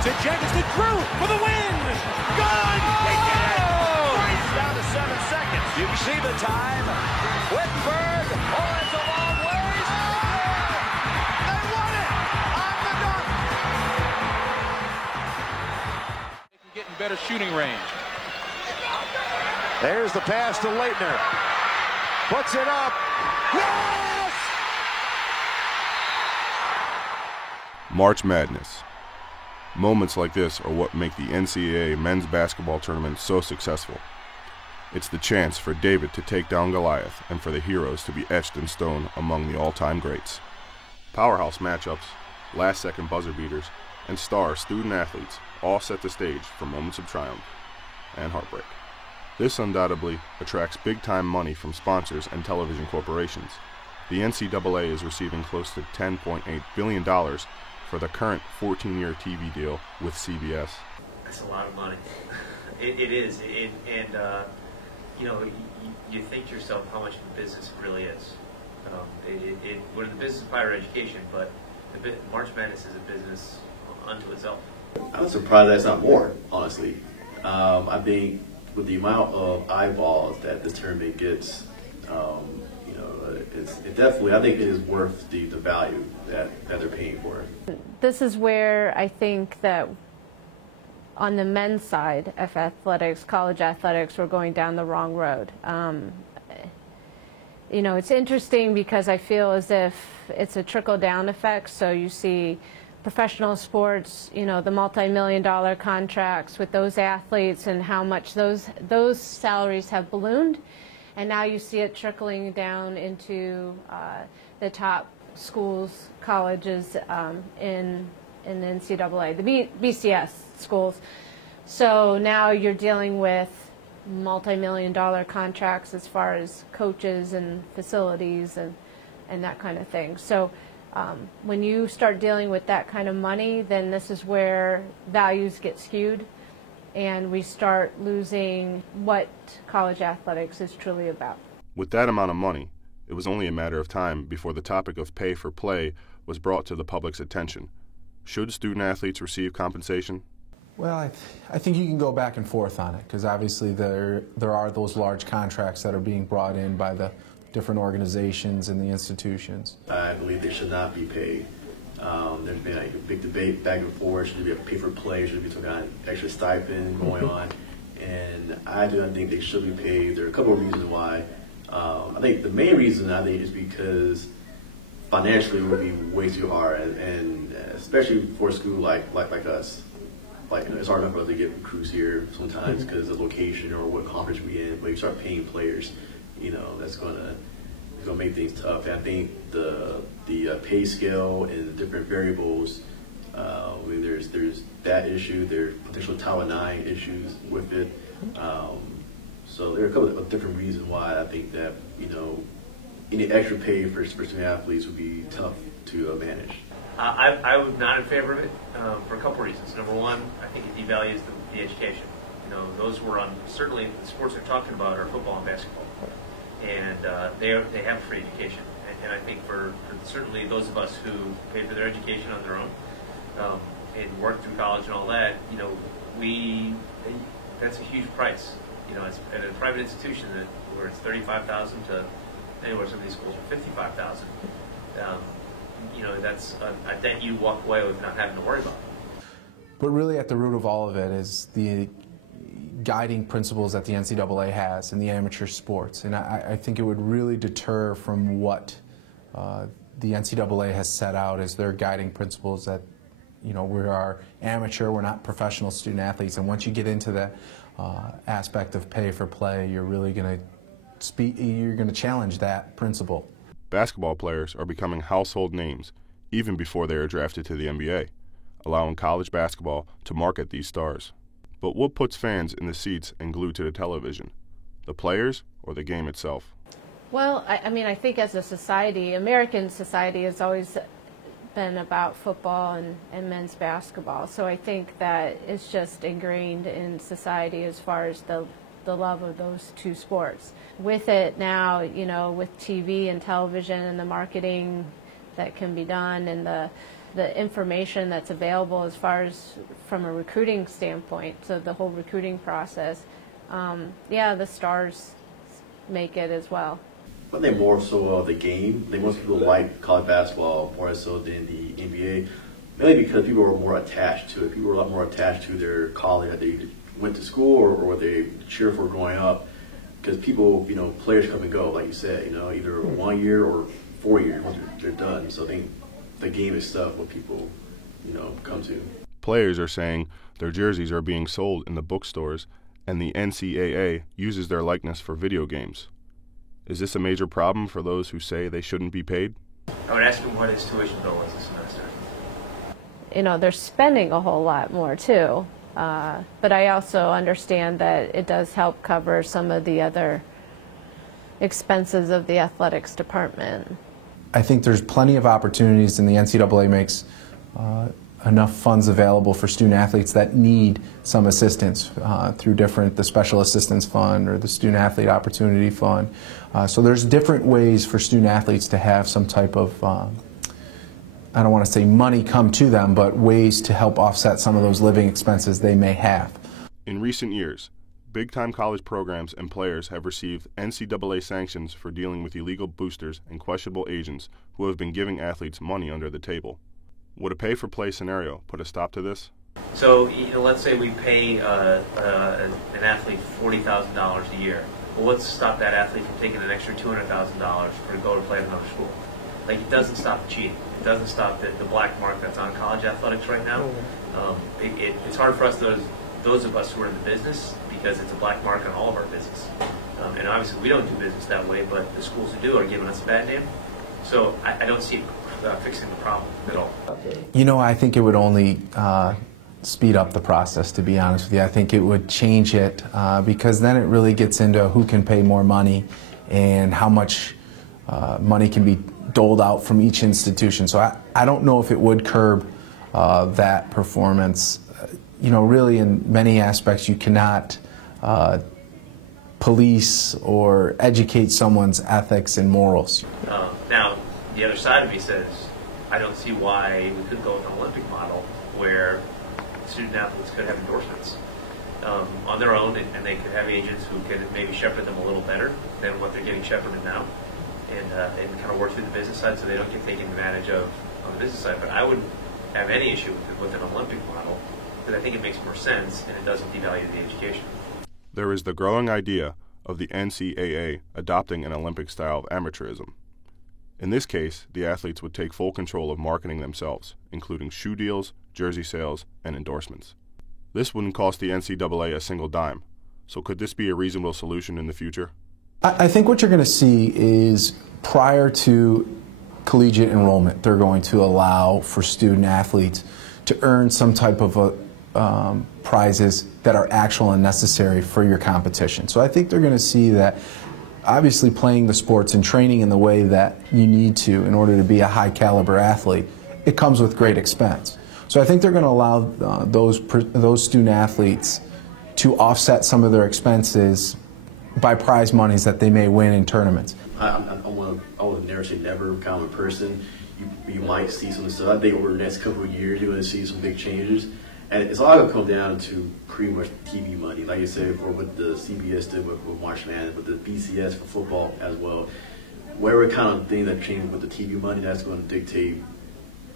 To Jenkins to Drew for the win. Gone. He did it. Right down to 7 seconds. You can see the time. Wittenberg. Oh, it's a long ways. They won it on the dunk. They can get in better shooting range. There's the pass to Leitner. Puts it up. Yes! March Madness. Moments like this are what make the NCAA men's basketball tournament so successful. It's the chance for David to take down Goliath and for the heroes to be etched in stone among the all-time greats. Powerhouse matchups, last-second buzzer beaters, and star student athletes all set the stage for moments of triumph and heartbreak. This undoubtedly attracts big-time money from sponsors and television corporations. The NCAA is receiving close to $10.8 billion for the current 14-year TV deal with CBS. That's a lot of money. It is. You know, you think to yourself how much of a business it really is. We're in the business of higher education, but March Madness is a business unto itself. I'm surprised that's not more, honestly. I think with the amount of eyeballs that this tournament gets, you know, it definitely, I think it is worth the value that they're paying for it. This is where I think that on the men's side of athletics, college athletics, we're going down the wrong road. You know, it's interesting because I feel as if it's a trickle-down effect. So you see professional sports, you know, the multi-million-dollar contracts with those athletes and how much those salaries have ballooned. And now you see it trickling down into the top schools, colleges in the NCAA, the BCS schools. So now you're dealing with multi-million-dollar contracts as far as coaches and facilities and that kind of thing. So when you start dealing with that kind of money, then this is where values get skewed and we start losing what college athletics is truly about. With that amount of money, it was only a matter of time before the topic of pay for play was brought to the public's attention. Should student athletes receive compensation? Well, I think you can go back and forth on it because obviously there are those large contracts that are being brought in by the different organizations and the institutions. I believe they should not be paid. There's been a big debate back and forth. Should there be a pay for play? Should there be some kind of extra stipend going on? And I do not think they should be paid. There are a couple of reasons why. I think the main reason is because financially it would be way too hard, and especially for a school like us. Like, you know, it's hard enough for us to get recruits here sometimes because of the location or what conference we're in. But you start paying players, you know, that's gonna make things tough. And I think the pay scale and the different variables. I mean, there's that issue. There's potential Title IX issues with it. So there are a couple of different reasons why I think that, you know, any extra pay for student athletes would be tough to manage. I was not in favor of it for a couple reasons. Number one, I think it devalues the education. You know, those were certainly the sports they're talking about are football and basketball, and they have a free education. And I think for certainly those of us who pay for their education on their own and work through college and all that, you know, that's a huge price. You know, it's at a private institution where it's $35,000 to anywhere some of these schools are $55,000. You know, that's a debt you walk away with not having to worry about. But really at the root of all of it is the guiding principles that the NCAA has in the amateur sports. And I think it would really deter from what the NCAA has set out as their guiding principles that, you know, we are amateur, we're not professional student athletes. And once you get into that aspect of pay for play, you're really going to challenge that principle. Basketball players are becoming household names even before they are drafted to the NBA, allowing college basketball to market these stars. But what puts fans in the seats and glued to the television? The players or the game itself? Well, I mean, I think as a society, American society has always been about football and men's basketball. So I think that it's just ingrained in society as far as the love of those two sports. With it now, you know, with TV and television and the marketing that can be done and the the information that's available as far as from a recruiting standpoint, so the whole recruiting process, yeah, the stars make it as well. But they more so of the game. Most people like college basketball more so than the NBA, mainly because people are more attached to it. People are a lot more attached to their college that they went to school or what they cheer for growing up. Because people, players come and go, like you said, either 1 year or 4 years once they're done. So I think the game is stuff what people, come to. Players are saying their jerseys are being sold in the bookstores, and the NCAA uses their likeness for video games. Is this a major problem for those who say they shouldn't be paid? I would ask him what his tuition bill was this semester. They're spending a whole lot more too, but I also understand that it does help cover some of the other expenses of the athletics department. I think there's plenty of opportunities, and the NCAA makes enough funds available for student athletes that need some assistance through the Special Assistance Fund or the Student Athlete Opportunity Fund. So there's different ways for student athletes to have some type of, I don't want to say money come to them, but ways to help offset some of those living expenses they may have. In recent years, big-time college programs and players have received NCAA sanctions for dealing with illegal boosters and questionable agents who have been giving athletes money under the table. Would a pay-for-play scenario put a stop to this? So, let's say we pay an athlete $40,000 a year. Well, let's stop that athlete from taking an extra $200,000 to go to play at another school. Like, it doesn't stop the cheating. It doesn't stop the black mark that's on college athletics right now. It's hard for us, those of us who are in the business, because it's a black mark on all of our business. And obviously we don't do business that way, but the schools who do are giving us a bad name. So I don't see it fixing the problem at all. I think it would only speed up the process, to be honest with you. I think it would change it because then it really gets into who can pay more money and how much money can be doled out from each institution. So I don't know if it would curb that performance. Really in many aspects you cannot police or educate someone's ethics and morals. Now, the other side of me says, I don't see why we could go with an Olympic model where student athletes could have endorsements on their own, and they could have agents who could maybe shepherd them a little better than what they're getting shepherded now, and kind of work through the business side so they don't get taken advantage of on the business side. But I wouldn't have any issue with an Olympic model, because I think it makes more sense and it doesn't devalue the education. There is the growing idea of the NCAA adopting an Olympic style of amateurism. In this case, the athletes would take full control of marketing themselves, including shoe deals, jersey sales, and endorsements. This wouldn't cost the NCAA a single dime, so could this be a reasonable solution in the future? I think what you're going to see is prior to collegiate enrollment, they're going to allow for student athletes to earn some type of prizes that are actual and necessary for your competition. So I think they're going to see that obviously playing the sports and training in the way that you need to in order to be a high caliber athlete, it comes with great expense. So I think they're going to allow those student athletes to offset some of their expenses by prize monies that they may win in tournaments. I would never say never kind of person. You might see some stuff. I think over the next couple of years you're going to see some big changes. And it's all going to come down to pretty much TV money, like you said, or what the CBS did with March Madness, with the BCS for football as well. Whatever kind of thing that changed with the TV money, that's going to dictate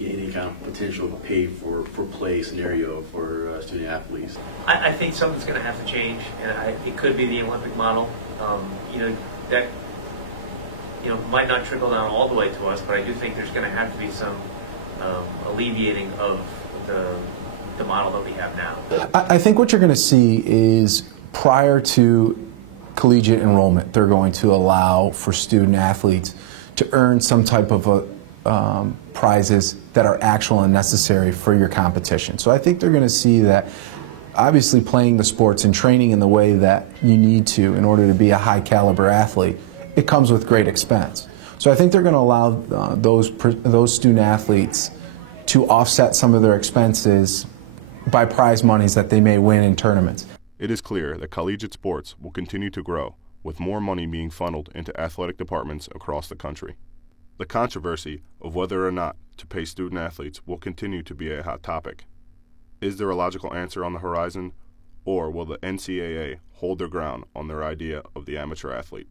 any kind of potential pay for play scenario for student athletes. I think something's going to have to change, and it could be the Olympic model. That might not trickle down all the way to us, but I do think there's going to have to be some alleviating of the model that we have now. I think what you're going to see is prior to collegiate enrollment, they're going to allow for student athletes to earn some type of prizes that are actual and necessary for your competition. So I think they're going to see that obviously playing the sports and training in the way that you need to in order to be a high caliber athlete, it comes with great expense. So I think they're going to allow those student athletes to offset some of their expenses by prize monies that they may win in tournaments. It is clear that collegiate sports will continue to grow, with more money being funneled into athletic departments across the country. The controversy of whether or not to pay student athletes will continue to be a hot topic. Is there a logical answer on the horizon, or will the NCAA hold their ground on their idea of the amateur athlete?